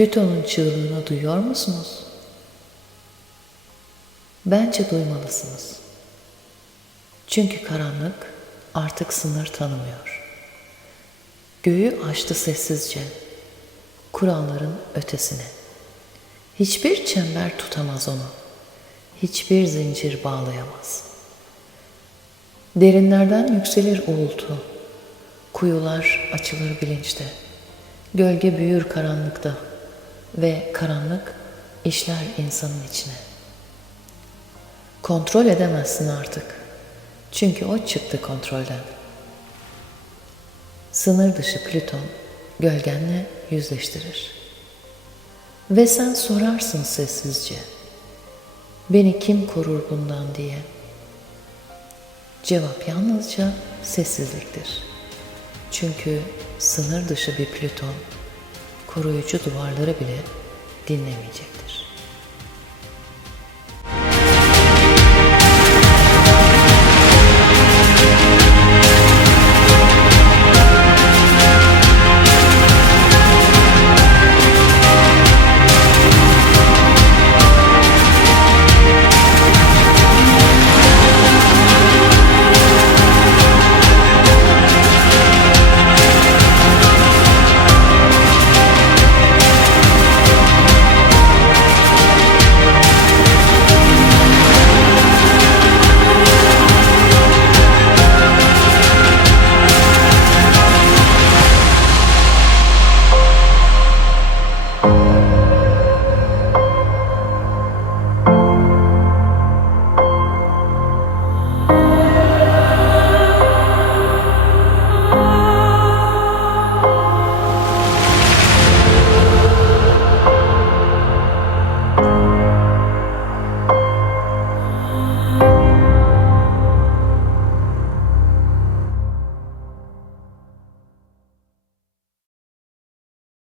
Plüton'un çığlığını duyuyor musunuz? Bence duymalısınız. Çünkü karanlık artık sınır tanımıyor. Göğü açtı sessizce, kuralların ötesine. Hiçbir çember tutamaz onu, hiçbir zincir bağlayamaz. Derinlerden yükselir uğultu, kuyular açılır bilinçte, gölge büyür karanlıkta ve karanlık işler insanın içine. Kontrol edemezsin artık. Çünkü o çıktı kontrolden. Sınır dışı Plüton gölgenle yüzleştirir. Ve sen sorarsın sessizce. Beni kim korur bundan diye. Cevap yalnızca sessizliktir. Çünkü sınır dışı bir Plüton koruyucu duvarları bile dinlemeyecektir.